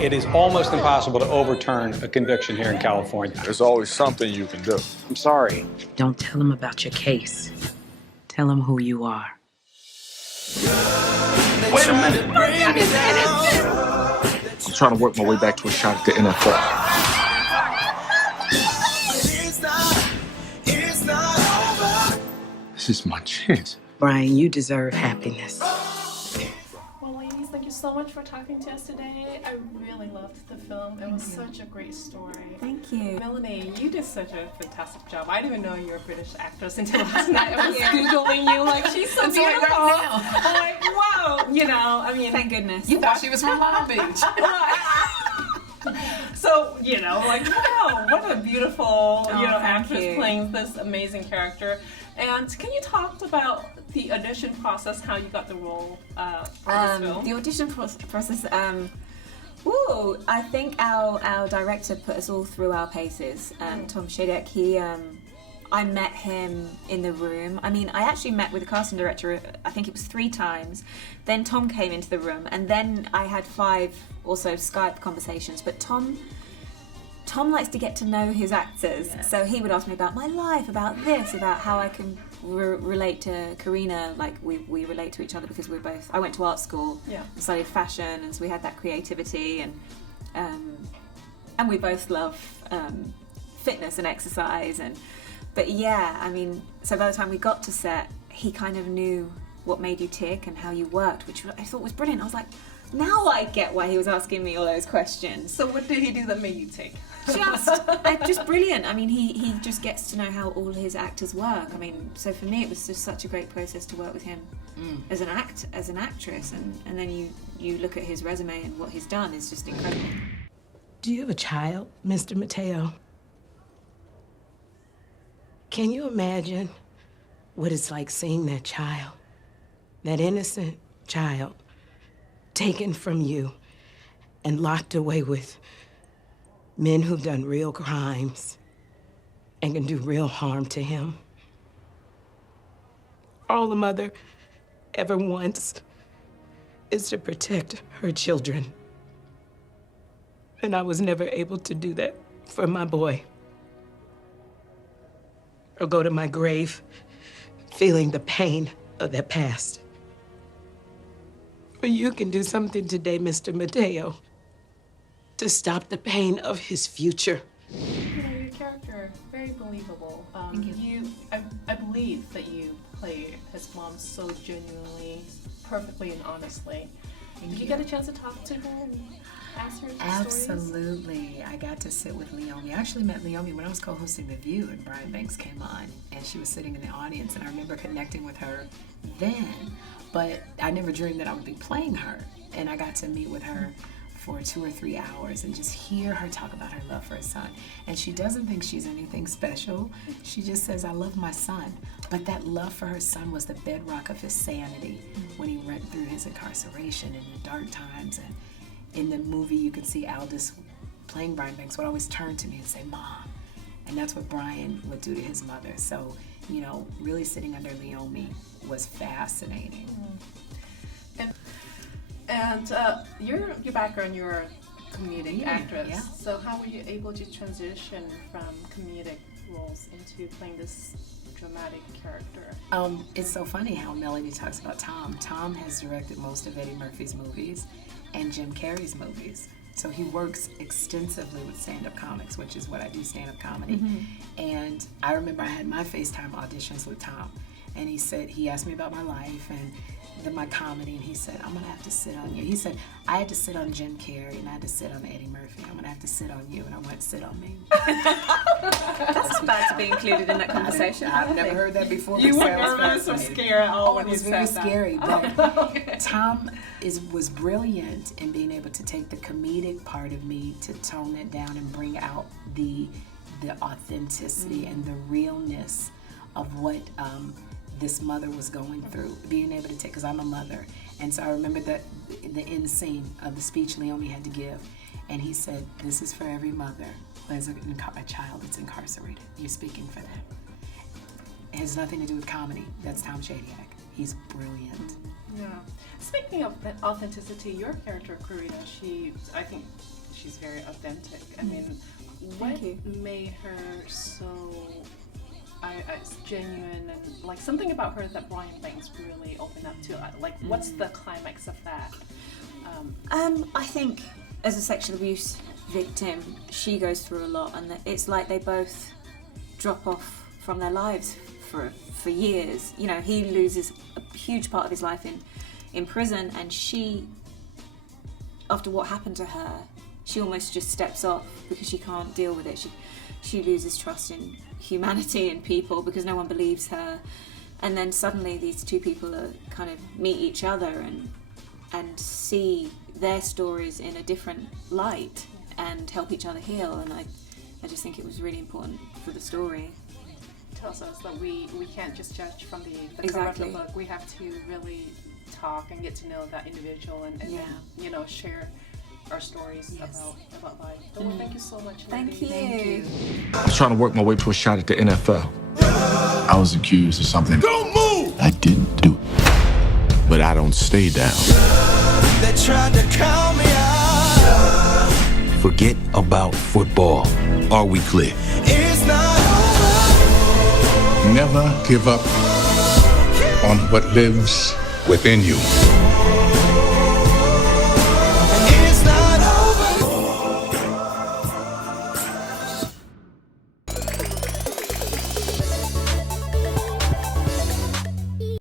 It is almost impossible to overturn a conviction here in California. There's always something you can do. I'm sorry. Don't tell him about your case. Tell him who you are. Wait a minute. I'm trying to work my way back to a shot at the NFL. This is my chance. Brian, you deserve happiness. Well, ladies, thank you so much for talking to us today. I really loved the film. It was such a great story. Thank you. Melanie, you did such a fantastic job. I didn't even know you were a British actress until last night. I was Googling you, like, she's so beautiful. Right I'm like, whoa. You know, I mean. Thank goodness. You thought she was from Long Beach. So, you know, like, wow, what a beautiful, actress you. playing this amazing character. And can you talk about the audition process, how you got the role for this film? The audition process, I think our director put us all through our paces. Tom Shadyac, I met him in the room. I mean, I actually met with the casting director, I think it was 3 times. Then Tom came into the room, and then I had 5 also Skype conversations. But Tom likes to get to know his actors, so he would ask me about my life, about this, about how I can relate to Karina. Like we relate to each other because we're both. I went to art school, studied fashion, and so we had that creativity, and we both love fitness and exercise. But yeah, I mean, so by the time we got to set, he kind of knew what made you tick and how you worked, which I thought was brilliant. I was like, now I get why he was asking me all those questions. So what did he do that made you tick? Just brilliant. I mean, he just gets to know how all his actors work. I mean, so for me, it was just such a great process to work with him as an actress, and then you look at his resume and what he's done is just incredible. Do you have a child, Mr. Mateo? Can you imagine what it's like seeing that child, that innocent child, taken from you and locked away with men who've done real crimes and can do real harm to him? All the mother ever wants is to protect her children. And I was never able to do that for my boy. Or go to my grave feeling the pain of that past. But you can do something today, Mr. Mateo, to stop the pain of his future. You know, your character, very believable. I believe that you play his mom so genuinely, perfectly, and honestly. Did you get a chance to talk to her and ask her stories? Absolutely. I got to sit with Leomia. I actually met Leomia when I was co-hosting The View, and Brian Banks came on, and she was sitting in the audience, and I remember connecting with her then, but I never dreamed that I would be playing her. And I got to meet with her for 2 or 3 hours and just hear her talk about her love for her son. And she doesn't think she's anything special. She just says, I love my son. But that love for her son was the bedrock of his sanity when he went through his incarceration in the dark times. And in the movie, you could see Aldis playing Brian Banks would always turn to me and say, Mom. And that's what Brian would do to his mother. So, you know, really sitting under Leomia was fascinating. And your background, you're a comedic actress. Yeah. So how were you able to transition from comedic roles into playing this dramatic character? It's so funny how Melanie talks about Tom. Tom has directed most of Eddie Murphy's movies and Jim Carrey's movies. So he works extensively with stand-up comics, which is what I do, stand-up comedy. And I remember I had my FaceTime auditions with Tom. And he asked me about my life and my comedy, and he said, I'm gonna have to sit on you. He said, I had to sit on Jim Carrey and I had to sit on Eddie Murphy. I'm gonna have to sit on you, and I went, sit on me. That's not bad to be included in that conversation. I've never heard that before. You were so scared. It was very scary, but Tom was brilliant in being able to take the comedic part of me to tone it down and bring out the authenticity and the realness of what this mother was going through, being able to take, because I'm a mother. And so I remember that the end scene of the speech Leomia had to give, and he said, this is for every mother who has a child that's incarcerated. You're speaking for that. It has nothing to do with comedy. That's Tom Shadyac. He's brilliant. Yeah. Speaking of authenticity, your character, Karina, I think she's very authentic. I mean, what you. made her so genuine, and like something about her that Brian Banks really opened up to? Like, what's the climax of that? I think as a sexual abuse victim, she goes through a lot, and it's like they both drop off from their lives for years. You know, he loses a huge part of his life in prison, and she, after what happened to her, she almost just steps off because she can't deal with it. She loses trust in humanity and people because no one believes her, and then suddenly these two people are kind of meet each other and see their stories in a different light and help each other heal. And I just think it was really important for the story. Tells us that we can't just judge from the cover of Exactly. the book. We have to really talk and get to know that individual and Yeah. you know, share our stories Yes. about life. So, well, thank you so much, Thank Lindy. you. Thank you. I was trying to work my way to a shot at the NFL. I was accused of something. Don't move! I didn't do it. But I don't stay down. They tried to count me out. Forget about football. Are we clear? It's not over. Never give up on what lives within you.